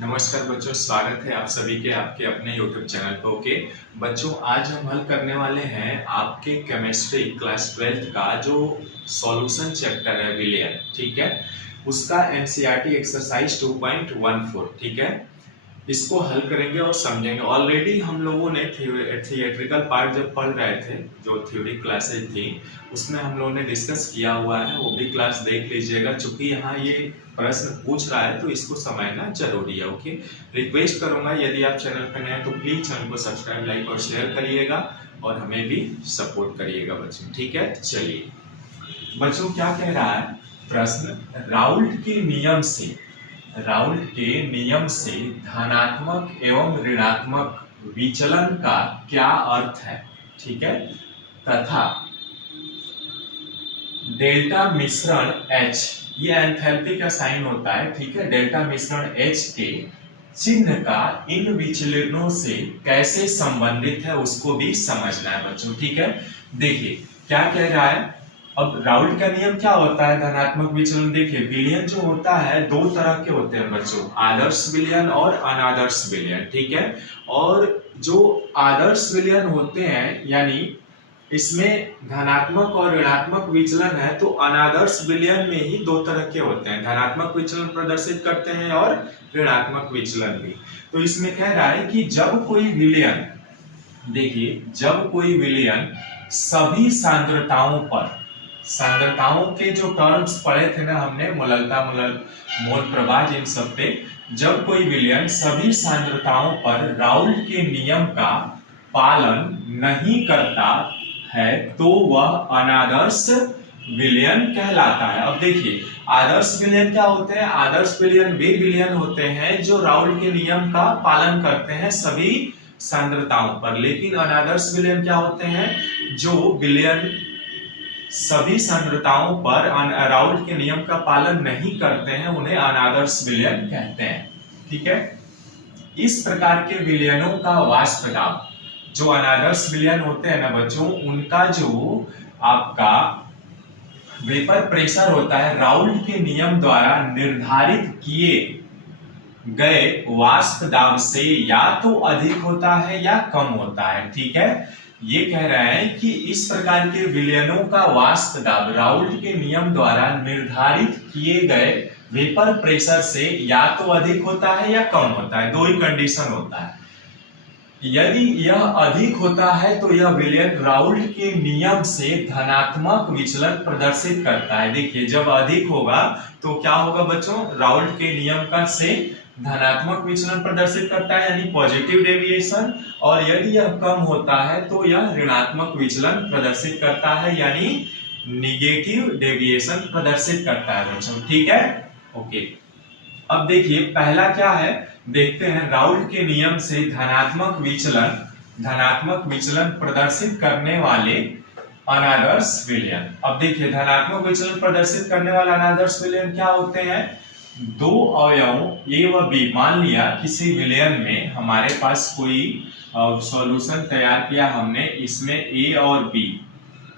नमस्कार बच्चों, स्वागत है आप सभी के आपके अपने YouTube चैनल पर। ओके बच्चों, आज हम हल करने वाले हैं आपके केमिस्ट्री क्लास 12th का जो सॉल्यूशन चैप्टर है विलियन, ठीक है, उसका एनसीईआरटी एक्सरसाइज 2.14, ठीक है। इसको हल करेंगे और समझेंगे। ऑलरेडी हम लोगों ने थिएट्रिकल पार्ट जब पढ़ रहे थे, जो थ्योरी क्लासेज थी, उसमें हम लोगों ने डिस्कस किया हुआ है, वो भी क्लास देख लीजिएगा। चूंकि यहाँ ये प्रश्न पूछ रहा है तो इसको समझना जरूरी है। ओके, रिक्वेस्ट करूंगा यदि आप चैनल पर नए हैं तो प्लीज चैनल को सब्सक्राइब, लाइक और शेयर करिएगा और हमें भी सपोर्ट करिएगा बच्चों, ठीक है। चलिए बच्चों, क्या कह रहा है प्रश्न, राउल्ट के नियम से धनात्मक एवं ऋणात्मक विचलन का क्या अर्थ है, ठीक है, तथा डेल्टा मिश्रण H, ये एंथैल्पी का साइन होता है, ठीक है, डेल्टा मिश्रण H के चिन्ह का इन विचलनों से कैसे संबंधित है उसको भी समझना है बच्चों, ठीक है। देखिए क्या कह रहा है, अब राउल्ट का नियम क्या होता है, धनात्मक विचलन। देखिए विलयन जो होता है दो तरह के होते हैं बच्चों, आदर्श विलयन और अनादर्श विलयन, ठीक है। और जो आदर्श विलयन होते हैं यानी इसमें धनात्मक और ऋणात्मक विचलन है, तो अनादर्श विलयन में ही दो तरह के होते हैं, धनात्मक विचलन प्रदर्शित करते हैं और ऋणात्मक विचलन भी। तो इसमें कह रहा है कि जब कोई विलयन, देखिए जब कोई विलयन सभी सांद्रताओं के जो टर्म्स पढ़े थे ना हमने, मोललता, मोल प्रवाह, इन सब पे, जब कोई विलयन सभी सांद्रताओं पर राउल्ट के नियम का पालन नहीं करता है तो वह अनादर्श विलयन कहलाता है। अब देखिए आदर्श विलयन क्या होते हैं, आदर्श विलयन वे विलयन होते हैं जो राउल्ट के नियम का पालन करते हैं सभी सांद्रताओं पर। लेकिन अनादर्श विलयन क्या होते हैं, जो विलयन सभी सांद्रताओं पर राउल्ट के नियम का पालन नहीं करते हैं, उन्हें अनादर्श विलयन कहते हैं, ठीक है। इस प्रकार के विलयनों का वाष्प दाब, जो अनादर्श विलयन होते हैं ना बच्चों, उनका जो आपका वेपर प्रेशर होता है राउल्ट के नियम द्वारा निर्धारित किए गए वाष्प दाब से या तो अधिक होता है या कम होता है, ठीक है। ये कह रहे हैं कि इस प्रकार के विलयनों का वाष्प दाब राउल्ट के नियम द्वारा निर्धारित किए गए वेपर प्रेशर से या तो अधिक होता है या कम होता है, दो ही कंडीशन होता है। यदि यह अधिक होता है तो यह विलयन राउल्ट के नियम से धनात्मक विचलन प्रदर्शित करता है। देखिए जब अधिक होगा तो क्या होगा बच्चों, राउल्ट के नियम का से धनात्मक विचलन प्रदर्शित करता है यानी पॉजिटिव डेविएशन, और यदि यह कम होता है तो यह ऋणात्मक विचलन प्रदर्शित करता है यानी निगेटिव डेविएशन प्रदर्शित करता है बच्चों, ठीक है। ओके, अब देखिए पहला क्या है, देखते हैं राउल्ट के नियम से धनात्मक विचलन प्रदर्शित करने वाले अनादर्श विलयन। अब देखिए धनात्मक विचलन प्रदर्शित करने वाले अनादर्श विलयन क्या होते हैं, दो अवयव ए व बी, मान लिया किसी विलयन में हमारे पास कोई सॉल्यूशन तैयार किया हमने, इसमें ए और बी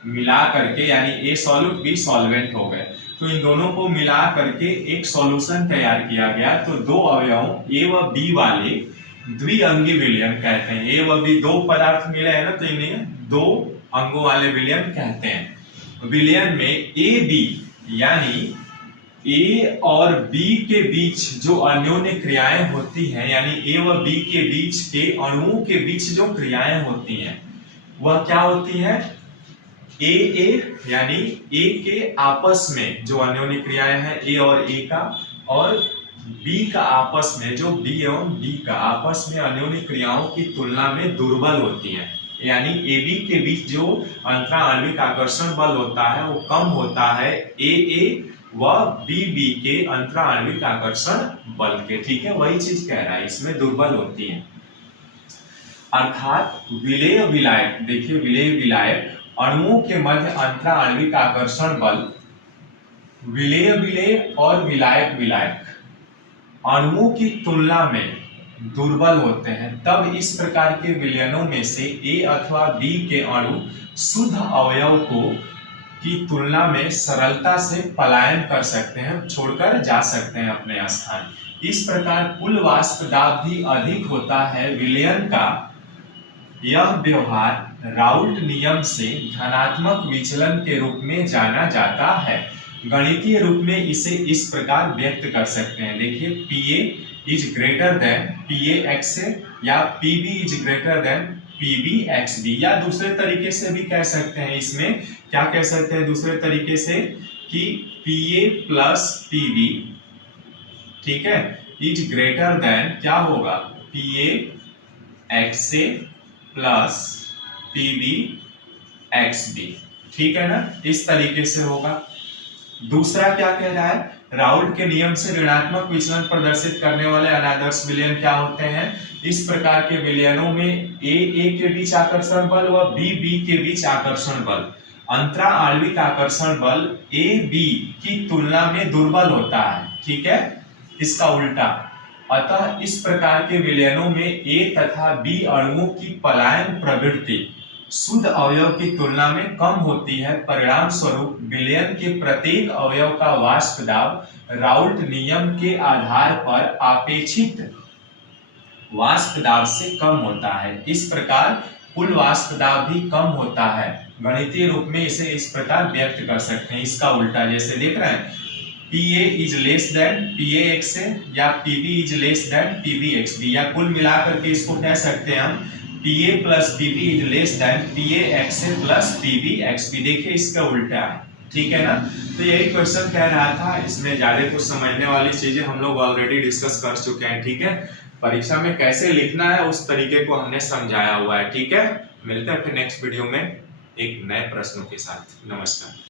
मिला करके, यानी ए सॉल्यूट बी सॉल्वेंट हो गए, तो इन दोनों को मिला करके एक सॉल्यूशन तैयार किया गया, तो दो अवयव ए व बी वाले द्विअंगी विलयन कहते हैं। ए व बी दो पदार्थ मिले हैं ना, तो इन्हें दो अंगों वाले विलयन कहते हैं। विलयन में ए बी यानी ए और बी के बीच जो अन्योन्य क्रियाएं होती हैं, यानी ए व बी के बीच के अणुओं के बीच जो क्रियाएं होती हैं वह क्या होती है, ए यानी ए के आपस में जो अन्योन्य क्रियाएं हैं ए और ए का, और बी का आपस में, जो बी एवं बी का आपस में अन्योन्य क्रियाओं की तुलना में दुर्बल होती हैं, यानी ए बी के बीच जो अंतरा आणविक आकर्षण बल होता है वो कम होता है ए व बी के अंतरा आणविक आकर्षण बल के, ठीक है। वही चीज कह रहा है, इसमें दुर्बल होती है। अर्थात विलेय विलायक, देखिए विलेय विलायक अणुओं के मध्य अंतरा आणविक आकर्षण बल, विलेय और विलायक अणुओं की तुलना में दुर्बल होते हैं, तब इस प्रकार के विलयनों में से ए अथवा बी के अणु शुद्ध अवयव की तुलना में सरलता से पलायन कर सकते हैं, छोड़कर जा सकते हैं अपने स्थान। इस प्रकार कुल वाष्प दाब भी अधिक होता है। विलयन का यह व्यवहार राउल्ट नियम से धनात्मक विचलन के रूप में जाना जाता है। गणितीय रूप में इसे इस प्रकार व्यक्त कर सकते हैं। देखिए, Pa is greater than Pa या Pb is greater than Pb या दूसरे तरीके से भी कह सकते हैं। इसमें क्या कह सकते हैं दूसरे तरीके से कि Pa प्लस Pb, ठीक है, इज ग्रेटर देन क्या होगा Pa प्लस Pb, ठीक है ना, इस तरीके से होगा। दूसरा क्या कह रहा है, राउल्ट के नियम से ऋणात्मक विचलन प्रदर्शित करने वाले अनादर्श विलयन क्या होते हैं। इस प्रकार के विलयनों में A के बीच आकर्षण बल व B के बीच आकर्षण बल, अंतरा आणविक आकर्षण बल AB की तुलना में दुर्बल होता है, ठीक है, इसका उल्टा। अतः इस प्रकार के विलयनों में A तथा B अणुओं की पलायन प्रवृत्ति शुद्ध अवयव की तुलना में कम होती है। परिणाम स्वरूप विलयन के प्रत्येक अवयव का वाष्प दाब राउल्ट नियम के आधार पर अपेक्षित वाष्प दाब से कम होता है। इस प्रकार कुल वाष्प दाब भी कम होता है। गणितीय रूप में इसे इस प्रकार व्यक्त कर सकते हैं, इसका उल्टा। जैसे देख रहे हैं, Pa is less than Pa या Pb is less than Pb या कुल मिलाकर के इसको कह सकते हैं हम Pa plus Pb is less than Pa plus Pb। देखिए, इसका उल्टा है, ठीक है ना। तो यही क्वेश्चन कह रहा था, इसमें ज्यादा कुछ समझने वाली चीजें हम लोग ऑलरेडी डिस्कस कर चुके हैं, ठीक है। परीक्षा में कैसे लिखना है उस तरीके को हमने समझाया हुआ है, ठीक है। मिलते हैं फिर नेक्स्ट वीडियो में एक नए प्रश्नों के साथ। नमस्कार।